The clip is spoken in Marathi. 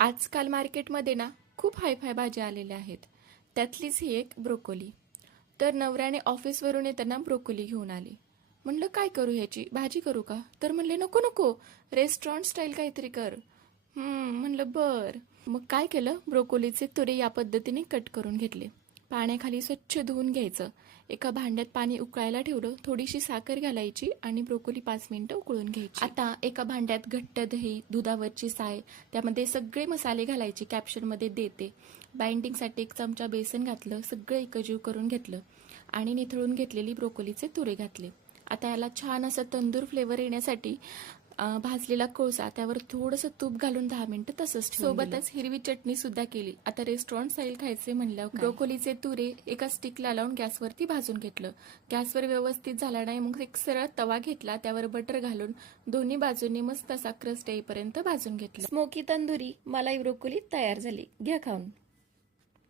आजकाल मार्केटमध्ये ना खूप हायफाय भाज्या आलेल्या आहेत. त्यातलीच ही एक ब्रोकोली. तर नवऱ्याने ऑफिसवरून येताना ब्रोकोली घेऊन आली. म्हणलं काय करू ह्याची? भाजी करू का? तर म्हणले नको नको. रेस्टॉरंट स्टाईल काहीतरी कर. म्हणलं बर. मग काय केलं? ब्रोकोलीचे तुरे या पद्धतीने कट करून घेतले. पाण्याखाली स्वच्छ धुवून घ्यायचं. एका भांड्यात पाणी उकळायला ठेवलं थोडीशी साखर घालायची आणि ब्रोकोली पाच मिनिटं उकळून घ्यायची. आता एका भांड्यात घट्ट दही दुधावरची साय त्यामध्ये सगळे मसाले घालायचे कॅप्शनमध्ये देते. बाइंडिंगसाठी एक चमचा बेसन घातलं सगळं एकजीव करून घेतलं आणि निथळून घेतलेली ब्रोकोलीचे तुरे घातले. आता याला छान असं तंदूर फ्लेवर येण्यासाठी भाजलेला कोळसा त्यावर थोडंसं तूप घालून दहा मिनिटं तसंच. सोबतच हिरवी चटणी सुद्धा केली. आता रेस्टॉरंट स्टाईल खायचे म्हणल्यावर ब्रोकोलीचे तुरे एका स्टिकला लावून गॅसवरती भाजून घेतलं. गॅसवर व्यवस्थित झाला नाही मग एक सरळ तवा घेतला त्यावर बटर घालून दोन्ही बाजूंनी मस्त असा क्रस्ट येईपर्यंत भाजून घेतला. स्मोकी तंदुरी मलाई ब्रोकोली तयार झाली. घ्या खाऊन.